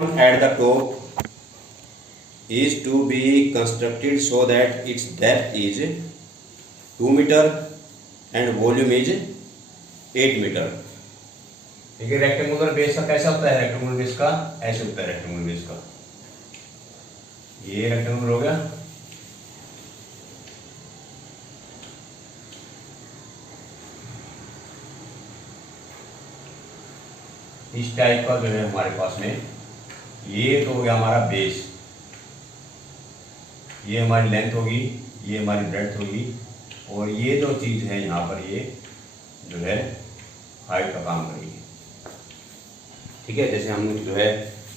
at the top is to be constructed so that its depth is 2 meter and volume is 8 meter। देखिए rectangular base का कैसा होता है, rectangular base का ऐसे होता है, रेक्टेंगुलर बेस का ये रेक्टेंगुलर हो गया। इस टाइप का जो है हमारे पास में ये तो हो गया हमारा बेस, ये हमारी लेंथ होगी, ये हमारी ब्रेड्थ होगी, और ये जो चीज़ है यहाँ पर ये जो है हाइट का काम करेगी। ठीक है, जैसे हम जो है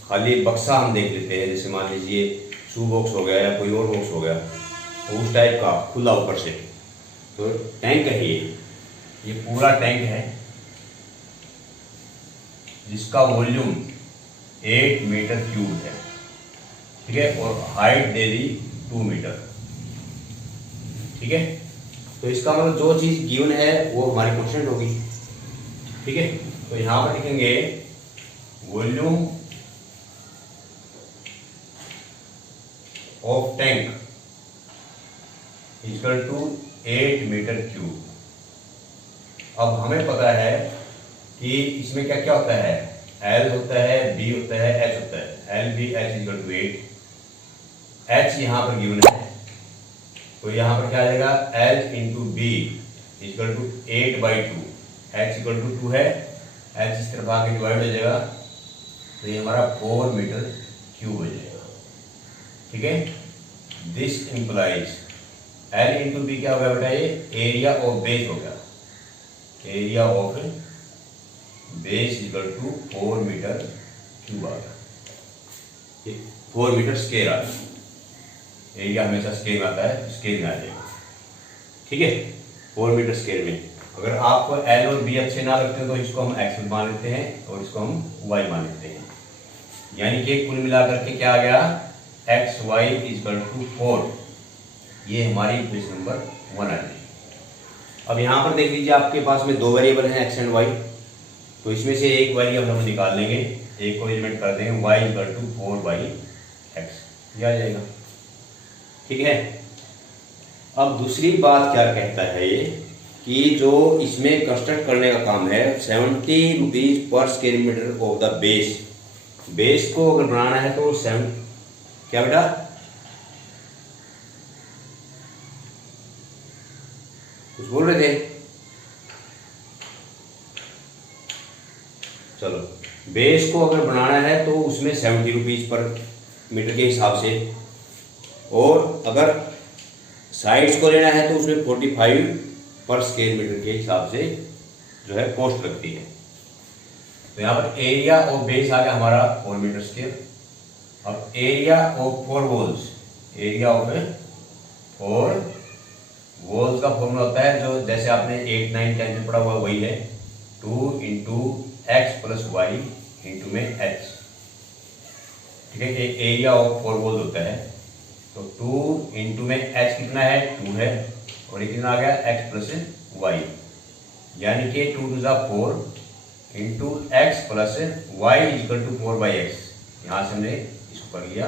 खाली बक्सा हम देख लेते हैं, जैसे मान लीजिए शू बॉक्स हो गया या कोई और बॉक्स हो गया, तो उस टाइप का खुला ऊपर से, तो टैंक है ये पूरा टैंक है जिसका वॉल्यूम 8 मीटर क्यूब है। ठीक है, और हाइट दे दी 2 मीटर। ठीक है, तो इसका मतलब जो चीज़ गिवन है वो हमारी कांस्टेंट होगी। ठीक है, तो यहाँ पर लिखेंगे volume of tank equal to 8 metre cube. अब हमें पता है कि इसमें क्या क्या होता है, L होता है, B होता है, H होता है। L B H equal to 8। H यहाँ पर गिवन है, तो यहाँ पर क्या आ जाएगा, L into B equal to 8/2। H equal to 2 है, H इस तरफ आके डिवाइड हो जाएगा, तो ये हमारा 4 मीटर क्यूब हो जाएगा। ठीक है, this implies L into B क्या हो गया बेटा, ये एरिया ऑफ बेस हो गया। Area of base equal to 4 metre cube आ गया। 4 मीटर स्क्वायर आ गया। एरिया हमेशा स्केल में आता है, स्केल में आ जाएगा। ठीक है, 4 मीटर स्क्वायर में। अगर आपको L और B अच्छे ना लगते हैं तो इसको हम X मान लेते हैं और इसको हम Y मान लेते हैं। यानी कि कुल मिलाकर के क्या आ गया, XY इक्वल टू 4। ये हमारी इक्वेशन नंबर 1 आ जाएगी। अब यहाँ पर देख लीजिए आपके पास में 2 वेरिएबल हैं X एंड Y, तो इसमें से एक वेरिएबल हम निकाल लेंगे, एक को एलिमेंट कर देंगे, Y इक्वल टू 4/x, ये आ जाएगा। ठीक है, अब दूसरी बात क्या कहता है ये कि जो इसमें कंस्ट्रक्ट करने का काम है 70 rupees per square metre of the base. Base को अगर बनाना है तो 7 क्या बेटा, कुछ बोल रहे थे, चलो बेस को अगर बनाना है तो उसमें 70 रुपीज पर मीटर के हिसाब से, और अगर साइड्स को लेना है तो उसमें 45 पर स्क्वायर मीटर के हिसाब से जो है कॉस्ट लगती है। तो यहाँ पर एरिया ऑफ बेस आ गया हमारा 4 मीटर स्क्वायर। अब area of 4 walls, area of 4 walls का फॉर्मूला होता है जो जैसे आपने 8, 9, 10 में पढ़ा हुआ वही है, 2 into x plus y into में एच। ठीक है, एक एरिया ऑफ 4 वॉल्स होता है, तो 2 इंटू में एच कितना है, 2 है, और ये कितना आ गया, एक्स प्लस वाई, यानी कि 2 to the 4 into x plus y equal to 4/x। यहाँ से हमने इसको कर लिया,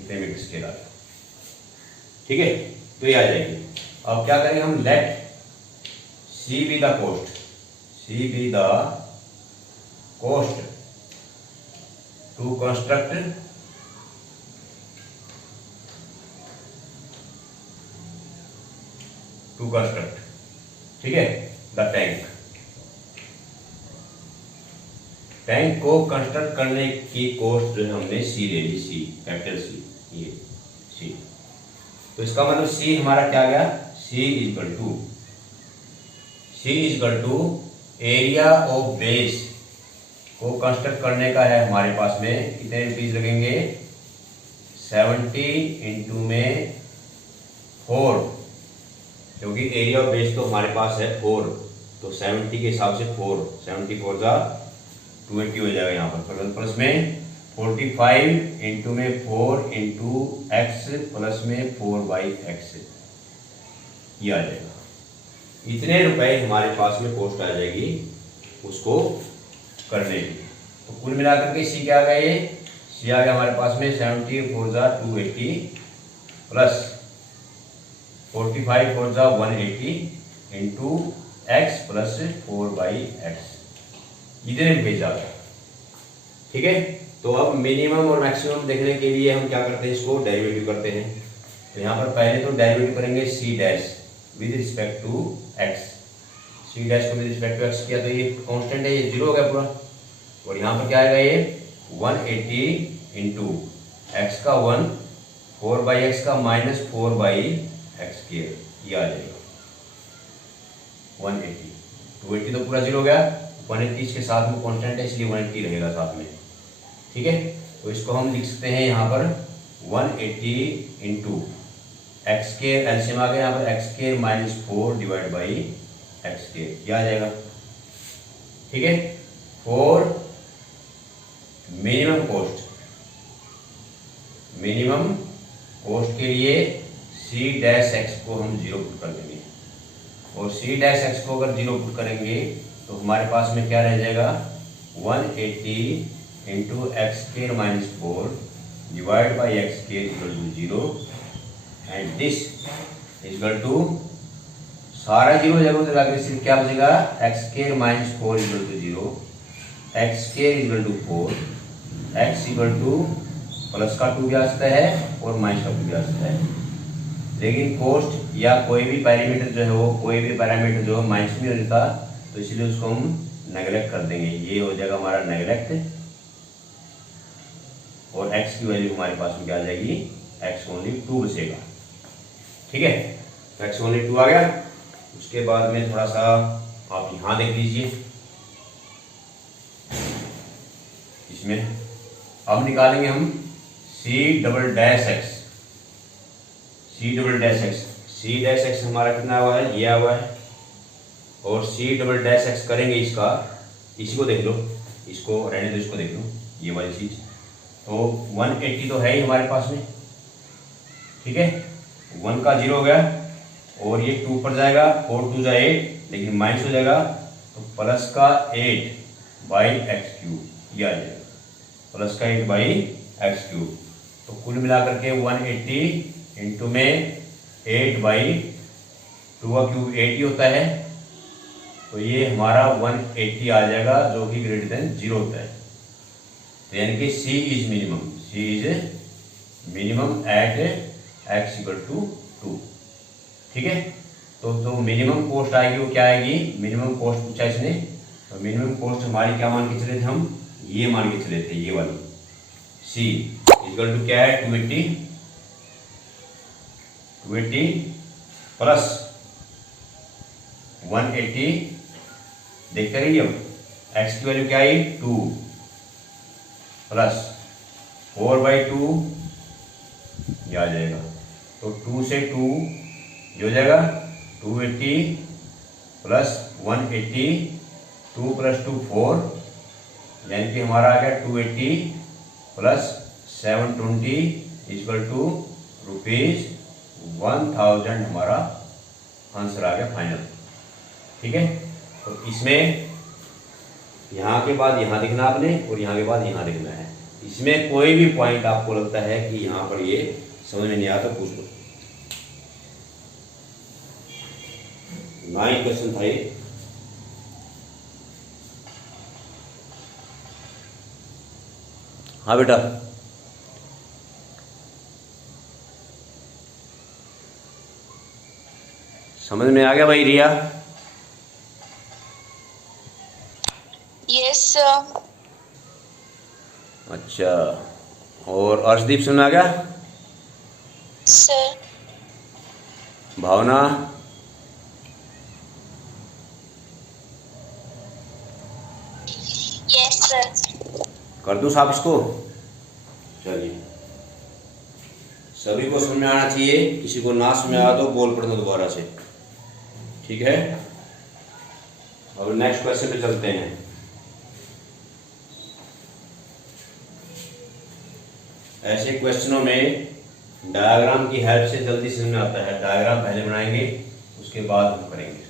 इतने मीटर स्केल आ गया। ठीक है, तो ये आ जाएगी। अब क्या करेंगे हम, let C be the cost, C be the cost to construct ठीक है द टैंक। टैंक को कंस्ट्रक्ट करने की कॉस्ट जो है हमने सी ले ली, सी कैपिटल सी, ये सी। तो इसका मतलब सी हमारा क्या गया, C equal to area of base को कंस्ट्रक्ट करने का है हमारे पास में, कितने रुपीज लगेंगे, 70 इंटू में 4, क्योंकि एरिया ऑफ बेस तो हमारे पास है 4, तो 70 के हिसाब से 4, 74 जा 280 हो जाएगा यहाँ पर, प्लस में 45 इंटू में 4 इंटू एक्स प्लस में 4/x, ये आ जाएगा। इतने रुपए हमारे पास में कॉस्ट आ जाएगी उसको करने की। तो कुल मिलाकर के सी क्या आ गया, ये सी आ गया हमारे पास में 70 4 जा 280 प्लस 45 4 जा 180 इंटू एक्स प्लस 4/x, इतने पेज आ गया। ठीक है, तो अब मिनिमम और मैक्सिमम देखने के लिए हम क्या करते हैं, इसको डेरिवेटिव करते हैं। तो यहाँ पर पहले तो डेरिवेटिव करेंगे C dash with respect to x. C dash को विद रिस्पेक्ट टू एक्स किया तो ये कांस्टेंट है, ये जीरो हो गया पूरा। और यहाँ पर क्या आएगा, ये 180 इंटू एक्स का 1 4/x का माइनस 4/x के, ये आ जाएगा 180। 280 तो पूरा जीरो हो गया, 180 इसके साथ में कांस्टेंट है इसलिए 180 रहेगा साथ में। ठीक है, तो इसको हम लिख सकते हैं यहाँ पर 180 इंटू एक्स के एलसीएम आ गया यहाँ पर एक्स के माइनस 4 डिवाइड बाई एक्स के, क्या आ जाएगा। ठीक है, for minimum cost, minimum cost के लिए सी डैश एक्स को हम जीरो पुट कर देंगे, और सी डैश एक्स को अगर जीरो पुट करेंगे तो हमारे पास में क्या रह जाएगा 180 इंटू एक्स के माइनस 4 डिवाइड बाई एक्स के equal to zero, and this equal to सारा जीरो हो जाएगा, तो आगे सिर्फ क्या बचेगा एक्स के minus 4 equal to zero, x के equal to 4, x equal to plus का 2 भी आ सकता है और माइनस का 2 भी आ सकता है। लेकिन कोस्ट या कोई भी पैरामीटर जो है वो, कोई भी पैरामीटर जो है माइनस में हो जाता, तो इसलिए उसको हम नेगलेक्ट कर देंगे, ये हो जाएगा हमारा नेगलेक्ट, और x की वैल्यू हमारे पास में क्या आ जाएगी, x ओनली 2 बचेगा। ठीक है, तो x ओनली 2 आ गया। उसके बाद में थोड़ा सा आप यहां देख लीजिए, इसमें अब निकालेंगे हम c double dash x, c double dash x, c dash x हमारा कितना हुआ है, ये हुआ है, और c डबल डैश एक्स करेंगे इसका, इसी को देख लो, इसको रहने दो, इसको देख लो, ये वाली चीज। तो 180 तो है ही हमारे पास में, ठीक है, 1 का 0 हो गया, और ये 2 पर जाएगा, 4 2 जा 8, लेकिन माइनस हो जाएगा, तो प्लस का 8/x3 ये आ जाएगा, प्लस का 8/x3। तो कुल मिलाकर के 180 इंटू में 8/2 का क्यूब 80 होता है, तो ये हमारा 180 आ जाएगा, जो कि ग्रेटर देन 0 होता है। तो यानी कि C is minimum, C is minimum at x equal to 2। ठीक है, तो मिनिमम कोस्ट आएगी, वो क्या आएगी, मिनिमम कोस्ट पूछा इसने, तो मिनिमम कोस्ट हमारी क्या मान के चले थे हम, ये मान के चले थे, ये वाली C इक्वल टू क्या है 280 प्लस 180, देखते रहिए, अब x की वैल्यू क्या आई 2 प्लस 4/2 ये आ जाएगा, तो 2 से 2 ये हो जाएगा 280 प्लस 180, 2 प्लस 2 4, यानी कि हमारा आ गया 280 प्लस 720 इक्वल टू ₹1000 हमारा आंसर आ गया फाइनल। ठीक है, तो इसमें यहाँ के बाद यहाँ लिखना आपने, और यहाँ के बाद यहाँ लिखना है। इसमें कोई भी पॉइंट आपको लगता है कि यहाँ पर ये समझ में नहीं आता, पूछ लो। 9 क्वेश्चन था ये। हाँ बेटा, समझ में आ गया भाई रिया? Yes sir. अच्छा, और अर्शदीप समझ में आ गया? सर। भावना? Yes sir. कर दूं साहब इसको? चलिए, सभी को समझ में आना चाहिए, किसी को ना समझ में आया तो बोल पड़ना दोबारा से, ठीक है। अब नेक्स्ट क्वेश्चन पे चलते हैं। ऐसे क्वेश्चनों में डायग्राम की हेल्प से जल्दी समझ में आता है। डायग्राम पहले बनाएंगे, उसके बाद हम करेंगे।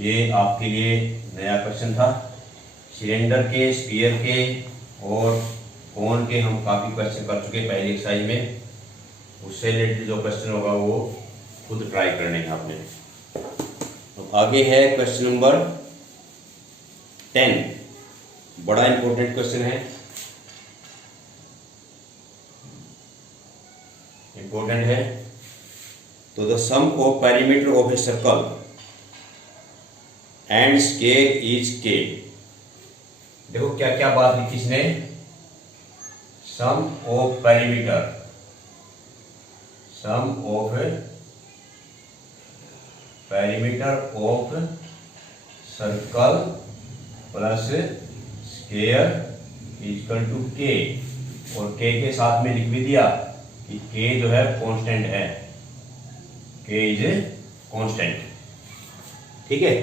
ये आपके लिए नया क्वेश्चन था, सिलेंडर के, स्फीयर के और कोन के हम काफ़ी क्वेश्चन कर चुके हैं पहली एक्सरसाइज में। उससे रिलेटेड जो क्वेश्चन होगा वो खुद ट्राई करने हैं आपने। तो आगे है क्वेश्चन नंबर 10, बड़ा इंपॉर्टेंट क्वेश्चन है, इंपॉर्टेंट है। तो the sum of perimeter of a circle and scale is K. देखो क्या क्या बात लिखी इसने, sum of perimeter, sum of perimeter of circle plus square equal to K, और के साथ में लिख भी दिया कि के जो है कांस्टेंट है, के इज कांस्टेंट। ठीक है,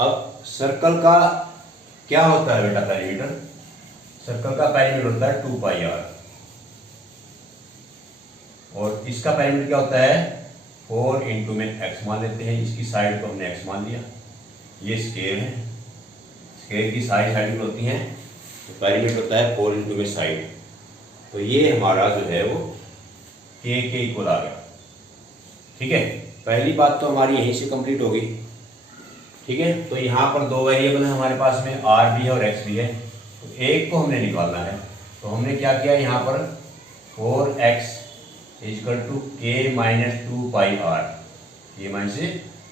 अब सर्कल का क्या होता है बेटा पेरीमीटर? सर्कल का पेरीमीटर होता है 2 पाई आर, और इसका पेरीमीटर क्या होता है 4 इंटू में एक्स मान लेते हैं, इसकी साइड को हमने एक्स मान लिया। ये स्केल है, स्केल की साइड होती हैं, तो पेरीमीटर होता है 4 इंटू में साइड। तो ये हमारा जो है वो के इक्वल आ गया। ठीक है, पहली बात तो हमारी यहीं से कंप्लीट होगी। ठीक है, तो यहाँ पर दो वेरिएबल है हमारे पास में, आर भी है और एक्स भी है, तो एक को हमने निकालना है। तो हमने क्या किया यहाँ पर 4x equal to K minus 2 pi r, K minus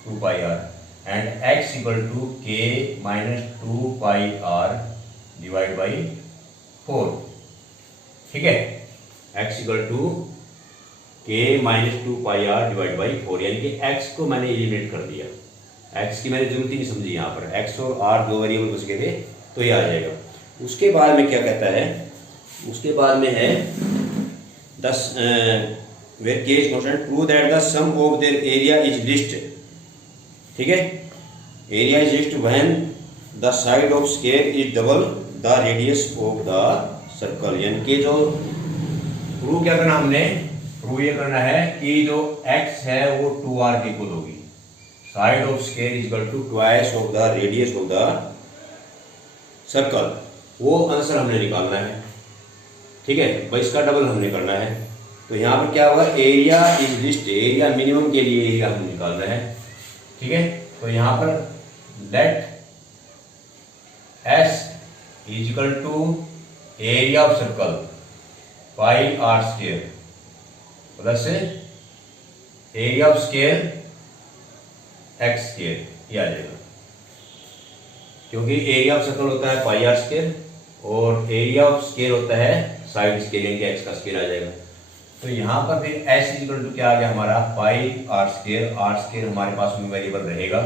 2 pi r, and x equal to K minus 2 pi r divide by 4। ठीक है, x equal to K minus 2 pi r divide by 4, यानी कि x को मैंने eliminate कर दिया, x की मैंने जरूरत ही नहीं समझी। यहाँ पर x और r दो वेरिएबल बच गए थे, तो ये आ जाएगा। उसके बाद में क्या कहता है, उसके बाद में है 10 where K is constant, prove that the sum of their area is least. ठीक है, area is least when the side of square is double the radius of the circle. यानी कि जो प्रूव क्या करना हमने, प्रूव ये करना है कि जो x है वो 2r की इक्वल होगी, side of square is equal to twice of the radius of the circle. वो आंसर हमने निकालना है। ठीक है, भाई इसका डबल हमने करना है। तो यहाँ पर क्या होगा, area is list, area minimum के लिए एरिया हम निकालना है। ठीक है, तो यहाँ पर let S is equal to area of circle pi r square plus area of square x square, ये आ जाएगा। क्योंकि एरिया ऑफ सर्कल होता है पाई आर स्क्वायर और एरिया ऑफ स्क्वायर होता है साइड स्क्वायर, यानी कि एक्स का स्क्वायर आ जाएगा। तो यहाँ पर फिर एस इक्वल टू क्या आ गया हमारा पाई आर स्क्वायर, आर स्क्वायर हमारे पास में वेरिएबल रहेगा,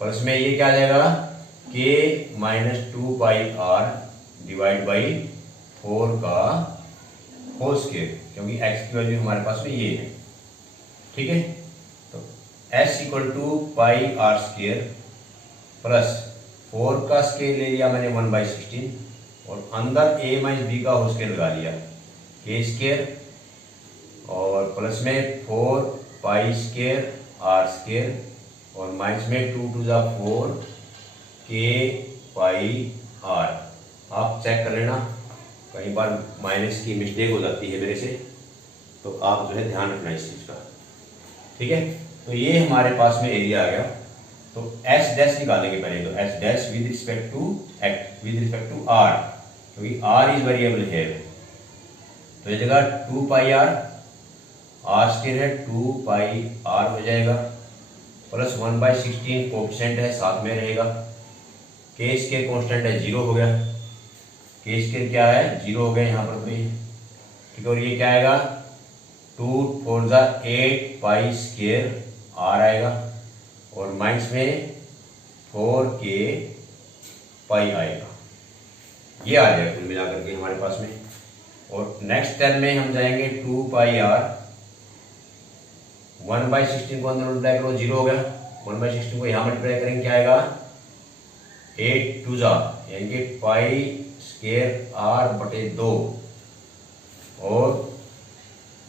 और इसमें ये क्या आ जाएगा K minus 2 pi r divide by 4 का होल स्क्वायर, क्योंकि एक्स की वैल्यू हमारे पास में ये है। ठीक है, तो s equal to pi r square plus 4 का स्क्वायर ले लिया मैंने 1/16, और अंदर a माइनस बी का होल स्क्वायर लगा लिया, के स्क्वायर और प्लस में 4 पाई स्क्वायर आर स्क्वायर, और माइनस में 2 टू द 4 के पाई आर। आप चेक कर लेना, कई बार माइनस की मिस्टेक हो जाती है मेरे से, तो आप जो है ध्यान रखना इस चीज़ का। ठीक है, तो ये हमारे पास में एरिया आ गया। तो एस डैश निकालेंगे पहले, तो S dash with respect to x with respect to r, क्योंकि आर इज वेरिएबल है। तो ये जगह 2 पाई आर स्क्वायर है, 2 पाई आर हो जाएगा, प्लस 1/16 कोएफिशिएंट है साथ में रहेगा, के स्क्वायर कांस्टेंट है 0 हो गया, के स्क्वायर क्या है 0 हो गया यहाँ पर भी। ठीक है, और ये क्या आएगा 2 4 8 पाई स्क्वायर आर आएगा, और माइनस में 4 के पाई आएगा, ये आ जाएगा कुल मिला करके हमारे पास में। और नेक्स्ट टर्म में हम जाएंगे 2 पाई आर, 1/16 को अंदर मल्टीप्लाई करो 0 हो गया, 1/16 को यहाँ मल्टीप्लाई करेंगे क्या आएगा 8 2 यानी कि पाई स्क्वायर आर बटे 2, और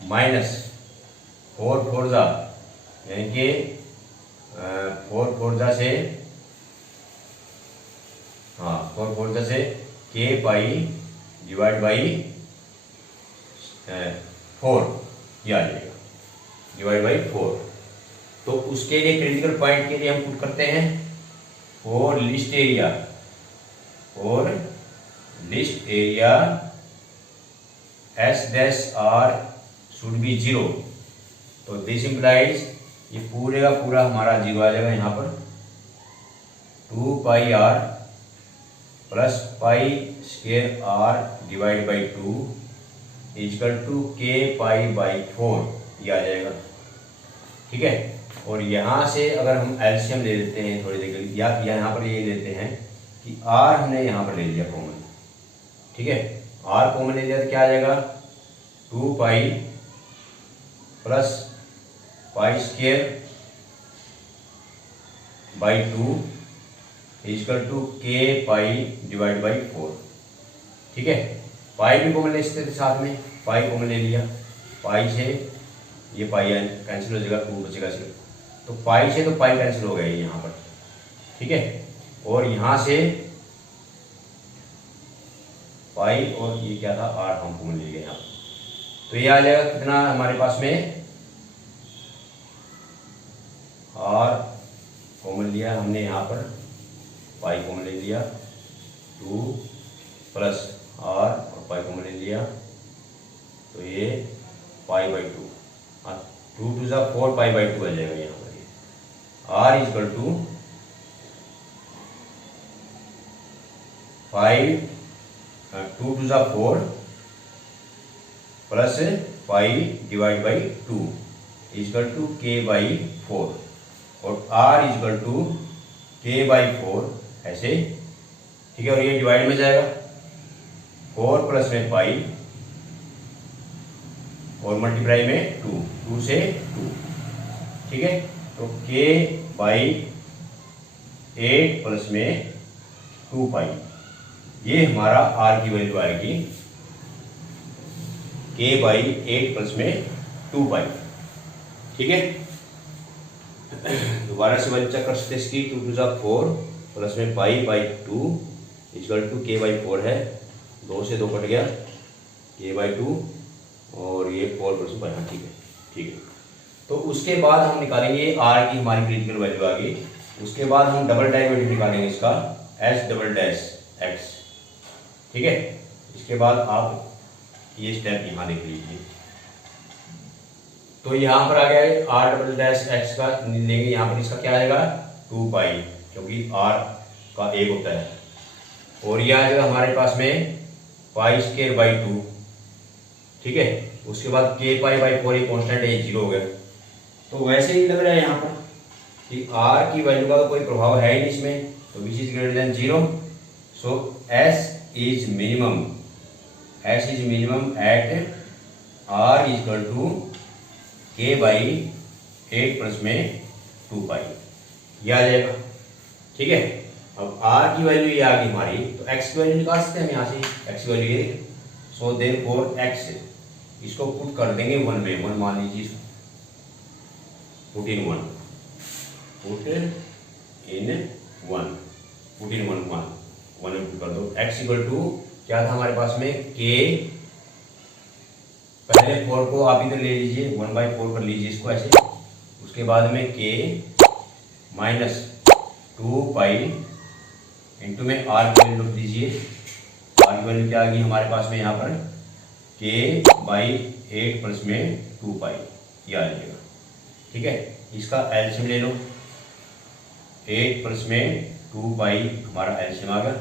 माइनस 4 4 यानी कि 4 4 से हाँ 4 जैसे के पाई डिवाइड बाई 4 ये आ जाएगा, डिवाइड बाई 4। तो उसके लिए क्रिटिकल पॉइंट के लिए हम पुट करते हैं फॉर लिस्ट एरिया, और least area S dash r should be 0। तो दिस इम्प्लाइज ये पूरे का पूरा हमारा 0 आ जाएगा यहाँ पर। 2 pi r plus pi square r divide by 2 equal to K pi by 4 ये आ जाएगा। ठीक है, और यहाँ से अगर हम एलसीएम ले लेते हैं थोड़ी देर के लिए, या यहाँ पर ये लेते हैं कि आर हमने यहाँ पर ले लिया कॉमन। ठीक है, आर कॉमन ले लिया तो क्या आ जाएगा 2 pi plus pi square by 2 equal to K pi divide by 4। ठीक है, पाई भी कॉमन ले सकते थे साथ में, पाई कॉमन ले लिया, पाई से ये पाई कैंसिल हो जाएगा, 2 बचेगा सिर्फ। तो पाई से तो पाई कैंसिल हो गया यहाँ पर। ठीक है, और यहाँ से पाई और ये क्या था आर हम कॉमन ले गए यहाँ पर। तो ये आ जाएगा कितना हमारे पास में, आर कॉमन लिया हमने यहाँ पर, पाई कॉमन ले लिया, 2 प्लस आर और पाई कॉमन ले लिया, तो ये pi by 2, 2 to the 4 pi by 2 आ जाएगा यहाँ पर। Are equal to 5 2 to the 4 plus pi divide by 2 equal to K by 4, और r equal to K by 4 ऐसे। ठीक है, और ये डिवाइड में जाएगा, 4 प्लस में पाई और मल्टीप्लाई में 2 से 2। ठीक है, तो k बाई 8 प्लस में 2 पाई, ये हमारा r की वैल्यू आएगी k बाई 8 प्लस में 2 पाई। ठीक है, दोबारा से वैल्यू चेक कर सकते इसकी, 2 टू ज़ा 4 प्लस में pi by 2 equal to K by 4 है, 2 से 2 कट गया, के बाई 2 और ये 4 प्लस पाई। हाँ ठीक है, ठीक है। तो उसके बाद हम निकालेंगे आर की हमारी क्रिटिकल वैल्यू आ गई। उसके बाद हम डबल डेरिवेटिव निकालेंगे इसका एस डबल डैश एक्स। ठीक है, इसके बाद आप ये स्टेप यहाँ लिख लीजिए। तो यहाँ पर आ गया है आर डबल डैश एक्स का लेंगे, यहाँ पर इसका क्या आएगा 2 पाई, क्योंकि आर का 1 होता है, और यह आ जाएगा हमारे पास में पाई स्क्वायर बाई 2। ठीक है, उसके बाद के पाई बाई 4 ये कॉन्स्टेंट है, 0 हो गया। तो वैसे ही लग रहा है यहाँ पर कि r की वैल्यू का कोई प्रभाव है ही नहीं इसमें, तो which is greater than 0। So s is minimum, s is minimum at r equal to k by 8 plus में 2 पाई, ये आ जाएगा। ठीक है, अब r की वैल्यू ये आ गई हमारी, तो x की वैल्यू निकाल सकते हैं हम यहाँ से, x की वैल्यू ये। सो देयरफॉर x इसको पुट कर देंगे 1 में, 1 मान लीजिए इसको, put in 1, put in 1, put in 1 में पुट कर दो। x इक्वल टू क्या था हमारे पास में k, पहले 4 को आप इधर ले लीजिए, 1/4 कर लीजिए इसको ऐसे, उसके बाद में k माइनस 2 पाई इंटू में r की वैल्यू लिख दीजिए। r की वैल्यू क्या आ गई हमारे पास में यहाँ पर k बाई 8 प्लस में 2 पाई, ये आ जाएगा। ठीक है, इसका एलसीएम ले लो, 8 प्लस में 2 पाई हमारा एलसीएम आ गया।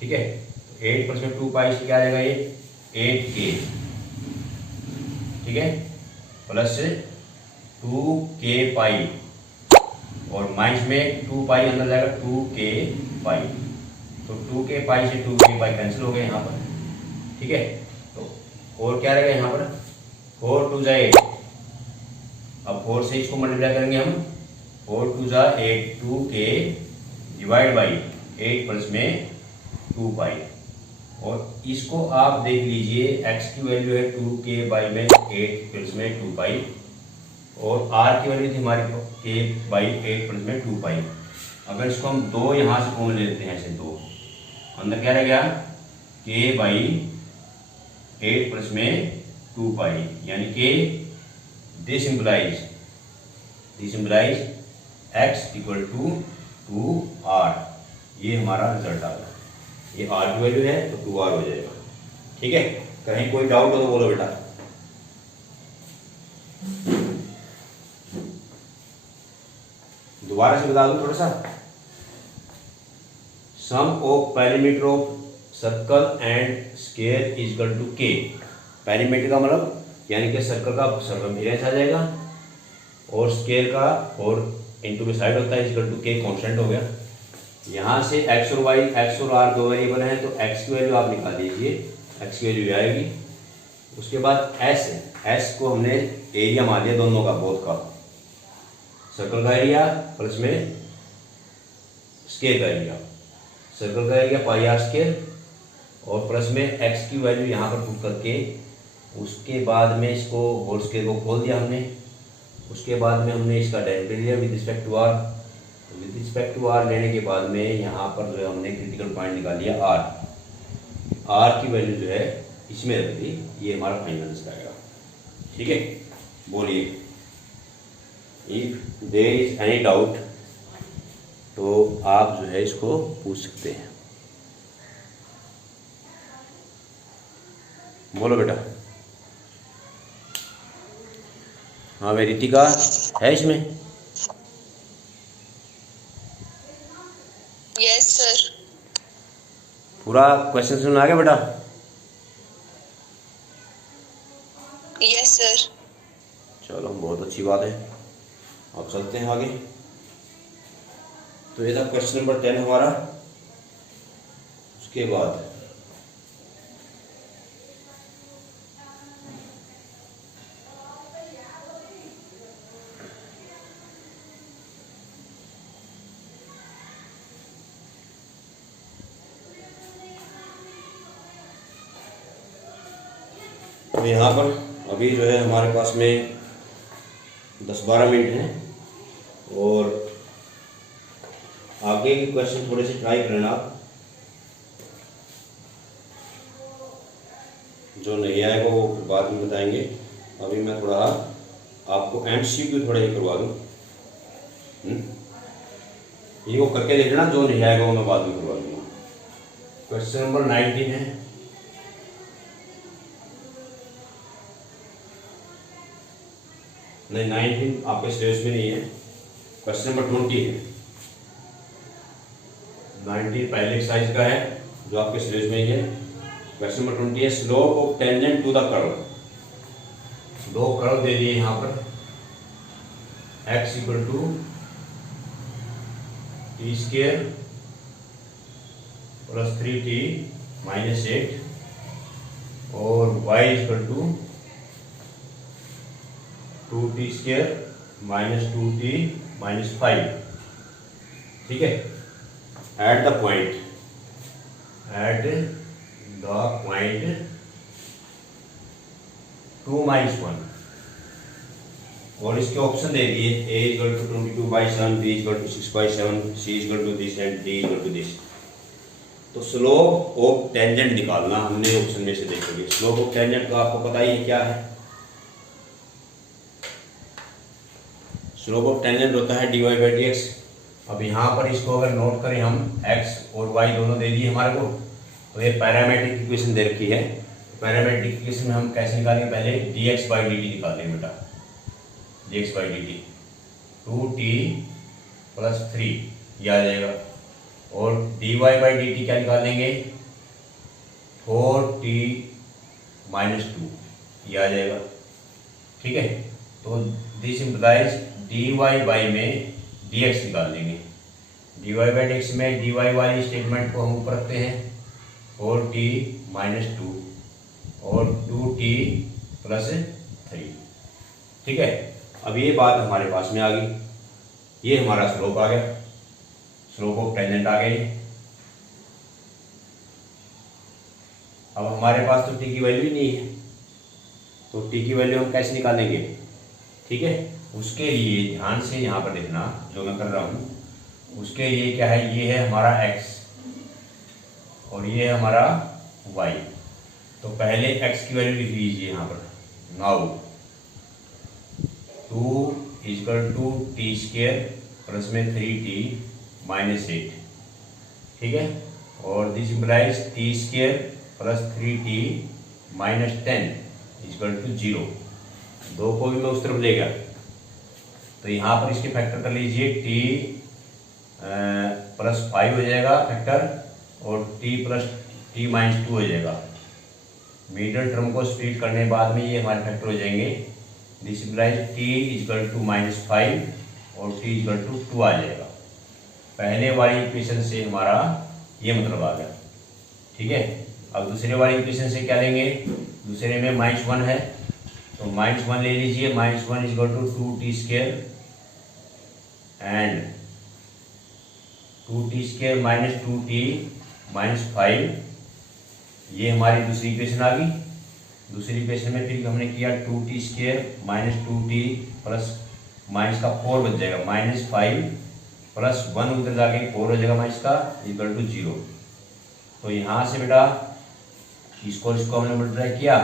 ठीक है, 8 प्लस में 2 पाई से क्या आ जाएगा ये 8k। ठीक है, प्लस 2k पाई और माइनस में 2 पाई अंदर जाएगा 2k पाई, तो 2k पाई से 2k पाई कैंसिल हो गए यहाँ पर। ठीक है, तो और क्या रहेगा यहाँ पर 4 2 जा 8, अब 4 से इसको मल्टीप्लाई करेंगे हम, 4 2 जा 8, 2k डिवाइड बाई 8 प्लस में 2 पाई, और इसको आप देख लीजिए x की वैल्यू है 2k बाई में 8 प्लस में 2 पाई, और r की वैल्यू थी हमारी k बाई 8 प्लस में 2 पाई। अगर इसको हम 2 यहाँ से कॉमन ले लेते हैं ऐसे 2, अंदर क्या रह गया, के बाई 8 प्लस में 2 पाई, यानी कि this implies x equal to 2r। ये हमारा रिजल्ट आ गया। ये r की वैल्यू है तो 2r हो जाएगा। ठीक है, कहीं कोई डाउट हो तो बोलो बेटा। दोबारा से बता दूं थोड़ा सा। Sum of perimeter of circle and square is equal to K. Perimeter का मतलब यानी कि सर्कल का सर्कमफेरेंस आ जाएगा, और स्क्वायर का और इनटू के साइड होता है इक्वल टू के, कांस्टेंट हो गया। यहाँ से x और y, x और r दो वेरिएबल हैं, तो x की वैल्यू आप निकाल दीजिए, x की वैल्यू आएगी। उसके बाद s को हमने एरिया मान लिया दोनों का, बोथ का, सर्कल का एरिया प्लस में स्क्वायर का एरिया। सर्कल का एरिया पाई आर स्क्वायर, और प्लस में x की वैल्यू यहाँ पर पुट करके उसके बाद में इसको होल स्क्वायर को खोल दिया हमने। उसके बाद में हमने इसका डेरिवेटिव लिया with respect to r. With respect to r लेने के बाद में यहाँ पर जो है हमने क्रिटिकल पॉइंट निकाल लिया आर की वैल्यू जो है इसमें रख दी। ये हमारा फाइनल आंसर आएगा। ठीक है, बोलिए। If there is any doubt तो आप जो है इसको पूछ सकते हैं। बोलो बेटा। हाँ भाई, रितिका है इसमें? Yes sir. पूरा क्वेश्चन सुन आ गया बेटा? Yes sir. चलो, बहुत अच्छी बात है। अब चलते हैं आगे। तो ये था क्वेश्चन नंबर 10 हमारा। उसके बाद तो यहाँ पर अभी जो है हमारे पास में 10-12 मिनट हैं, और आगे के क्वेश्चन थोड़े से ट्राई करना आप। जो नहीं आएगा वो बाद में बताएंगे। अभी मैं थोड़ा आपको MCQ थोड़े ही करवा दूँ। ये वो करके देख लेना, जो नहीं आएगा वो मैं बाद में करवा दूँगा। क्वेश्चन नंबर 19 है। नहीं, 19 आपके सिलेबस में नहीं है। क्वेश्चन नंबर 20 है। 19 पहले एक्सरसाइज का है जो आपके सिलेबस में ही है। क्वेश्चन नंबर 20 है, slope of tangent to the curve. दो कर्व दे दिए यहाँ पर, x equal to T square plus 3t minus 8, और y equal to 2t square minus 2t minus 5। ठीक है, एट द पॉइंट 2 - 1, और इसके ऑप्शन दे दिए a equal to 22/7, b equal to 6/7, c equal to this and d equal to this. तो slope of tangent निकालना हमने ऑप्शन में से देखेंगे। स्लोप ऑफ टेंजेंट का आपको पता ही है क्या है। स्लोप ऑफ टेंजेंट होता है dy/dx। अब यहाँ पर इसको अगर नोट करें हम, x और y दोनों दे दिए हमारे को, तो ये पैरामेट्रिक इक्वेशन दे रखी है। पैरामेट्रिक इक्वेशन में हम कैसे निकालेंगे, पहले dx/dt निकाल लेंगे बेटा। dx/dt 2t प्लस 3 ये आ जाएगा, और dy/dt क्या निकाल लेंगे, 4t माइनस 2 ये आ जाएगा। ठीक है, तो दिस इम्प्लाइज dy बाई में dx निकाल लेंगे। dy/dx में dy वाली स्टेटमेंट को हम ऊपर रखते हैं, 4t माइनस 2 और 2t प्लस 3। ठीक है, अब ये बात हमारे पास में आ गई। ये हमारा स्लोप आ गया, स्लोप ऑफ टेंजेंट आ गई। अब हमारे पास तो t की वैल्यू नहीं है, तो t की वैल्यू हम कैसे निकालेंगे। ठीक है, उसके लिए ध्यान से यहाँ पर देखना जो मैं कर रहा हूँ। उसके लिए क्या है, ये है हमारा x, और ये है हमारा y। तो पहले x की वैल्यू लिख लीजिए यहाँ पर। Now 2 equal to T square plus में 3t माइनस 8, ठीक है। और this implies T square plus 3t minus 10 equal to 0। दो को भी मैं उस तरफ ले गया, तो यहाँ पर इसके फैक्टर कर लीजिए। t प्लस 5 हो जाएगा फैक्टर, और t प्लस t माइनस 2 हो जाएगा। मिडिल टर्म को स्प्लिट करने के बाद में ये हमारे फैक्टर हो जाएंगे। This implies t equal to -5 और t इक्वल टू 2 आ जाएगा। पहले वाली इक्वेशन से हमारा ये मतलब आ गया, ठीक है। अब दूसरे वाली इक्वेशन से क्या लेंगे? दूसरे में -1 है, तो -1 ले लीजिए। -1 equal to 2t square and 2t square minus 2t minus 5, ये हमारी दूसरी इक्वेशन आ गई। दूसरी इक्वेशन में फिर हमने किया 2t square minus 2t plus minus का 4 बच जाएगा, -5 प्लस 1 उधर जाके 4 हो जाएगा माइनस का, इक्वल टू 0। तो यहाँ से बेटा इसको हमने मल्टीप्लाई किया,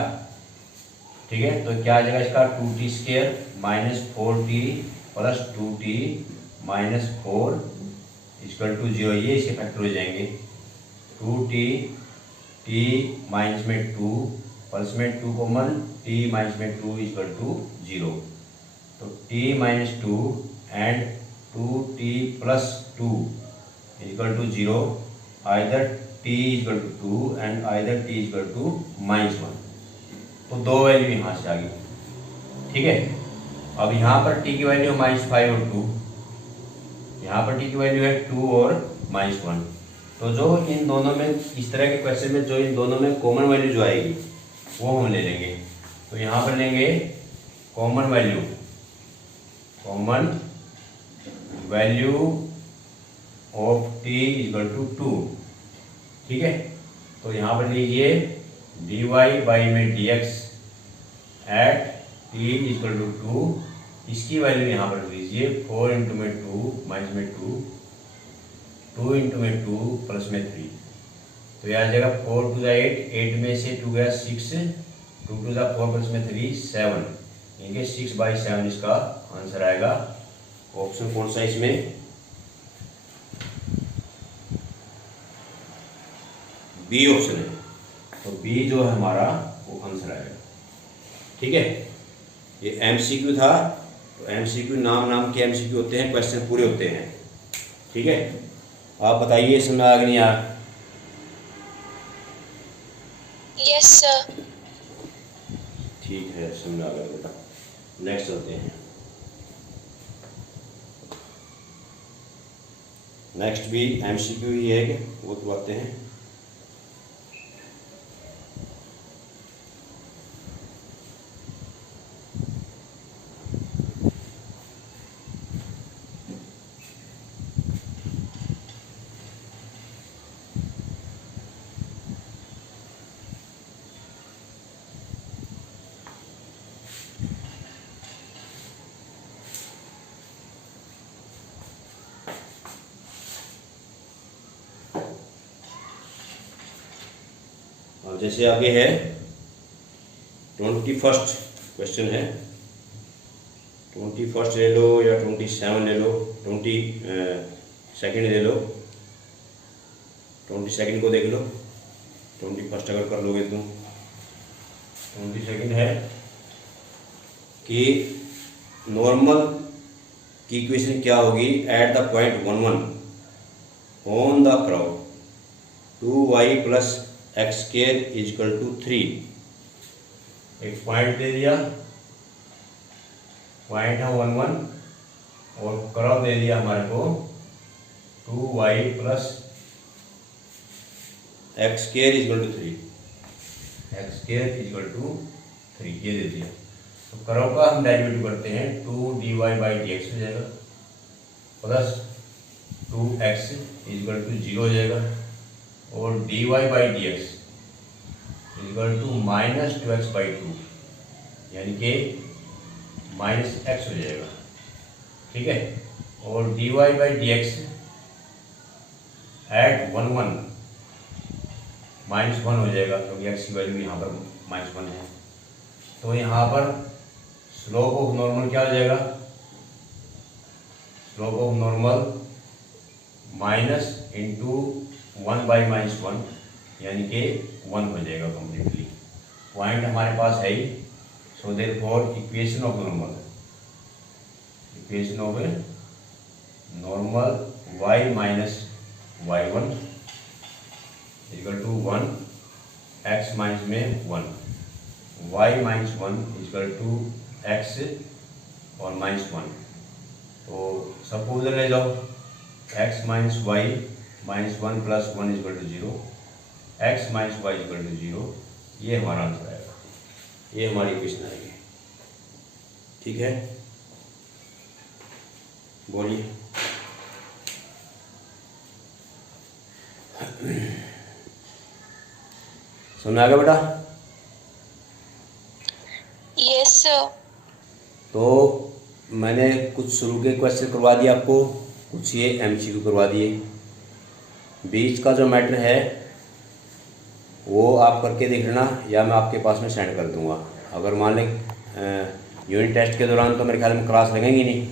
ठीक है। तो क्या आ जाएगा इसका? 2t square minus 4t plus 2t minus 4 equal to 0। ये इसके फैक्टर हो जाएंगे। 2t t माइनस में 2 प्लस में 2 कॉमन, t माइनस में 2 इक्वल टू 0। तो t minus 2 and 2t plus 2 equal to 0, either t equal to 2 and either t equal to -1। तो दो वैल्यू यहाँ से आ गई, ठीक है। अब यहाँ पर t की वैल्यू है -5 और 2, यहाँ पर t की वैल्यू है 2 और -1। तो जो इन दोनों में, इस तरह के क्वेश्चन में जो इन दोनों में कॉमन वैल्यू जो आएगी वो हम ले लेंगे। तो यहाँ पर लेंगे common value of t equal to 2, ठीक है। तो यहाँ पर लीजिए dy बाई में dx at t equal to 2, इसकी वैल्यू यहाँ पर लीजिए 4 इंटू में 2 माइनस में 2 इंटू में 2 प्लस में 3। तो यह आ जाएगा 4 टू द 8 में से 2 गया 6, 2 टू द 4 प्लस में 3 7, यानी 6/7 इसका आंसर आएगा। ऑप्शन कौन सा इसमें? बी ऑप्शन है। तो बी जो है हमारा वो आंसर आएगा, ठीक है। ये MCQ था, तो MCQ नाम के MCQ होते हैं, क्वेश्चन पूरे होते हैं, ठीक है। आप बताइए इसमें आ गया नहीं यार? Yes sir. ठीक है, समझ आ गया बेटा। नेक्स्ट होते हैं। नेक्स्ट भी MCQ ही है कि वो तो आते हैं। जैसे आगे है 21st क्वेश्चन है, 21st ले लो या 27 ले लो, 22nd ले लो, 22nd को देख लो। 21st अगर कर लोगे तुम, 22nd है कि नॉर्मल की इक्वेशन क्या होगी? At the point 1 1 on the curve 2y plus x square is equal to 3। एक पॉइंट दे दिया, पॉइंट है 1 1, और कर्व दे दिया हमारे को 2y plus x square is equal to 3। X square is equal to 3 ये दे दिया। तो कर्व का हम डेरिवेटिव करते हैं, 2dy बाई dx हो जाएगा plus 2x is equal to 0 हो जाएगा, और dy by dx equal to -2x/2, यानी कि -x हो जाएगा, ठीक है। और dy बाई dx एट 1 1 -1 हो जाएगा, क्योंकि एक्स की वैल्यू यहाँ पर -1 है। तो यहाँ पर स्लोप ऑफ नॉर्मल क्या हो जाएगा, slope of normal minus into 1/-1, यानी कि 1 हो जाएगा कम्प्लीटली। पॉइंट हमारे पास है ही, so therefore equation of normal y minus y1 equal to 1, x minus में 1, y minus 1 equal to x और -1। तो सबको उधर ले जाओ, x minus y minus 1 plus 1 equal to 0, x minus y equal to 0। ये हमारा आंसर आएगा, ये हमारी इक्वेशन आएगी। ठीक है, बोलिए। समझ आ गया बेटा? Yes, sir. तो मैंने कुछ शुरू के क्वेश्चन करवा दिए आपको, कुछ ये MCQ करवा दिए। बीच का जो मैटर है वो आप करके देख लेना, या मैं आपके पास में सेंड कर दूंगा। अगर मान लें यूनिट टेस्ट के दौरान तो मेरे ख्याल में क्लास लगेंगी नहीं,